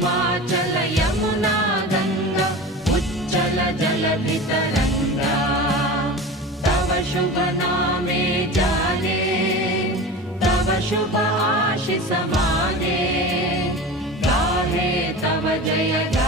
हिमाचल यमुना गंगा उच्चल जलधि तरंगा तव शुभ नामे जाने तव शुभ आशीष माने गाहे तव जय